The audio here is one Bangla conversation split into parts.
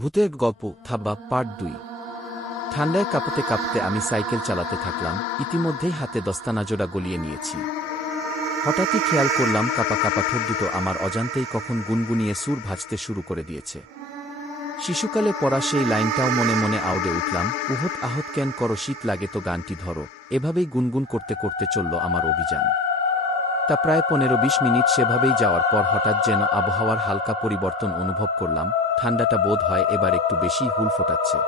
ভূতের গল্প থাব্বা পার্ট ২। ঠান্ডায় কাঁপতে কাঁপতে আমি সাইকেল চালাতে থাকলাম। ইতিমধ্যেই হাতে দস্তানাজোড়া গলিয়ে নিয়েছি। হঠাৎই খেয়াল করলাম কাঁপা কাঁপা ঠোঁট দুটো আমার অজান্তেই কখন গুনগুনিয়ে সুর ভাজতে শুরু করে দিয়েছে। শিশুকালে পড়া সেই লাইনটাও মনে মনে আউড়ে উঠলাম, উহট আহত কেন করো শীত লাগে তো গানটি ধরো। এভাবেই গুনগুন করতে করতে চলল আমার অভিযান। তা প্রায় ১৫-২০ মিনিট সেভাবেই যাওয়ার পর হঠাৎ যেন আবহাওয়ার হালকা পরিবর্তন অনুভব করলাম। ঠান্ডাটা বোধ হয় এবার একটু বেশিই হুল ফোটাচ্ছে।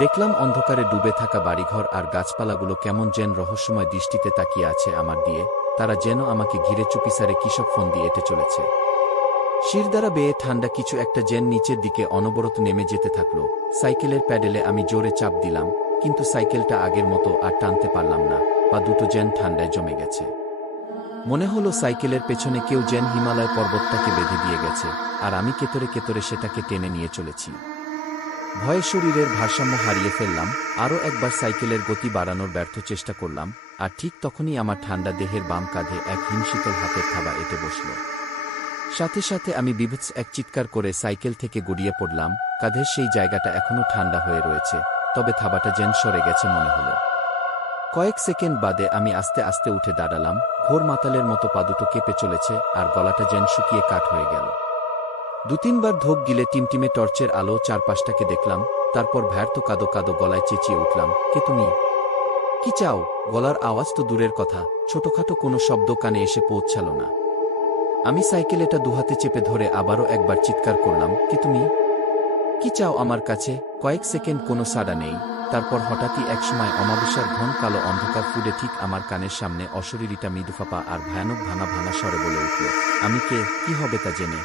দেখলাম অন্ধকারে ডুবে থাকা বাড়িঘর আর গাছপালাগুলো কেমন যেন রহস্যময় দৃষ্টিতে তাকিয়ে আছে আমার দিয়ে। তারা যেন আমাকে ঘিরে চুপিসারে কিসব ফোন দিয়ে এঁটে চলেছে। শিরদাঁড়া বেয়ে ঠান্ডা কিছু একটা যেন নিচের দিকে অনবরত নেমে যেতে থাকল। সাইকেলের প্যাডেলে আমি জোরে চাপ দিলাম, কিন্তু সাইকেলটা আগের মতো আর টানতে পারলাম না। পা দুটো যেন ঠান্ডায় জমে গেছে। মনে হলো সাইকেলের পেছনে কেউ যেন হিমালয় পর্বতটাকে বেঁধে দিয়ে গেছে, আর আমি কেতরে কেতরে সেটাকে টেনে নিয়ে চলেছি। ভয়ে শরীরের ভারসাম্য হারিয়ে ফেললাম। আরও একবার সাইকেলের গতি বাড়ানোর ব্যর্থ চেষ্টা করলাম, আর ঠিক তখনই আমার ঠান্ডা দেহের বাম কাঁধে এক হিমশীতল হাতের থাবা এঁটে বসল। সাথে সাথে আমি বিভৎস এক চিৎকার করে সাইকেল থেকে গড়িয়ে পড়লাম। কাঁধের সেই জায়গাটা এখনও ঠান্ডা হয়ে রয়েছে, তবে থাবাটা যেন সরে গেছে মনে হলো। কয়েক সেকেন্ড বাদে আমি আস্তে আস্তে উঠে দাঁড়ালাম। ঘোর মাতালের মতো পা দুটো কেঁপে চলেছে, আর গলাটা যেন শুকিয়ে কাঠ হয়ে গেল। ২-৩ বার ধোপ গিলে টিমটিমে টর্চের আলো চারপাশটাকে দেখলাম। তারপর ভ্যার্ত কাদো কাদো গলায় চেঁচিয়ে উঠলাম, কে তুমি? কি চাও? গলার আওয়াজ তো দূরের কথা, ছোটখাটো কোনো শব্দ কানে এসে পৌঁছাল না। আমি সাইকেলেটা দুহাতে চেপে ধরে আবারও একবার চিৎকার করলাম, কে তুমি? কি চাও আমার কাছে? কয়েক সেকেন্ড কোনো সাড়া নেই। তারপর হঠাৎই একসময় অমাবস্যার ঘন কালো অন্ধকার ফুডে ঠিক আমার কানের সামনে অশরীরীটা মৃদুফাপা আর ভয়ানক ভাঙা ভাঙা স্বরে বলে উঠল, আমি কে? কি হবে তা জেনে?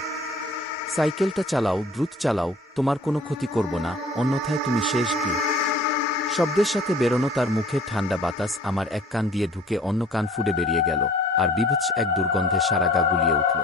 সাইকেলটা চালাও, দ্রুত চালাও, তোমার কোনো ক্ষতি করব না, অন্যথায় তুমি শেষ। কি শব্দের সাথে বেরোনো তার মুখের ঠান্ডা বাতাস আমার এক কান দিয়ে ঢুকে অন্য কান ফুডে বেরিয়ে গেল, আর বিভৎস এক দুর্গন্ধে সারা গা গুলিয়ে উঠল।